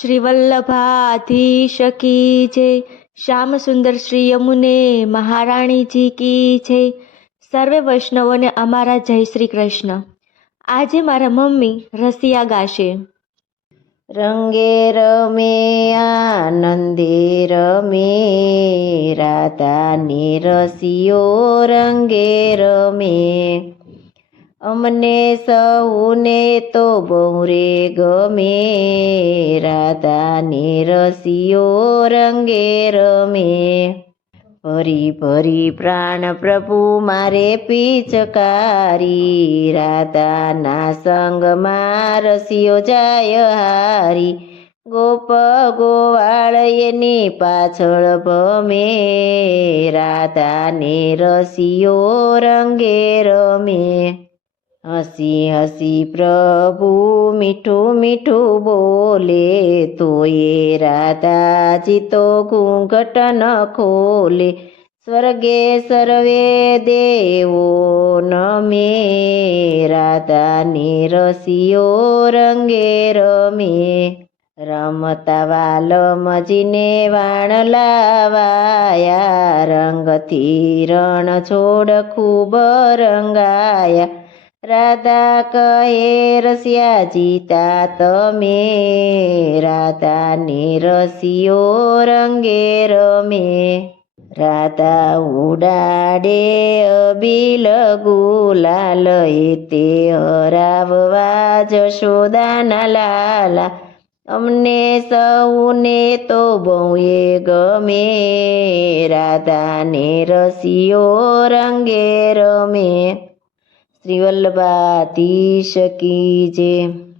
શ્રી વલ્લભાધીશ કી જય. શ્યામ સુંદર શ્રી યમુને મહારાણીજી કી જય. સર્વે વૈષ્ણવોને અમારા જય શ્રી કૃષ્ણ. આજે મારા મમ્મી રસિયા ગાશે. રંગે રમે આનંદે રમે, રાધાની રસિયો રંગે રમે. અમને સૌને તો બહુ રે ગમે, રાધાની રસિયો રંગે રમે. ભરી ભરી પ્રાણ પ્રભુ મારે પિચકારી, રાધાના સંગમાં રસિયો જાય હારી. ગોપ ગોવાળ એની પાછળ ભમે, રાધાને રસિયો રંગે રમે. હસી હસી પ્રભુ મીઠું મીઠું બોલે, તોય રાધાજી તો ઘૂંઘટ ન ખોલે. સ્વર્ગે સર્વે દેવો નમે, રાધાની રસિયો રંગે રમે. રમતા વાલમજીને વાણ લાવાયા, રંગથી રણ છોડ ખૂબ રંગાયા. રાધા કહે રસિયાજી તા તમે, રાધાની રસિયો રંગે રમે. રાધા ઉડાડે અબીલ ગુલાલ, તે હરાવવા જશોદાના લાલા. અમને સૌને તો બહુ ગમે, રાધાને રસિયો રંગે રમે. શ્રી વલ્લભાધીશ કી જય.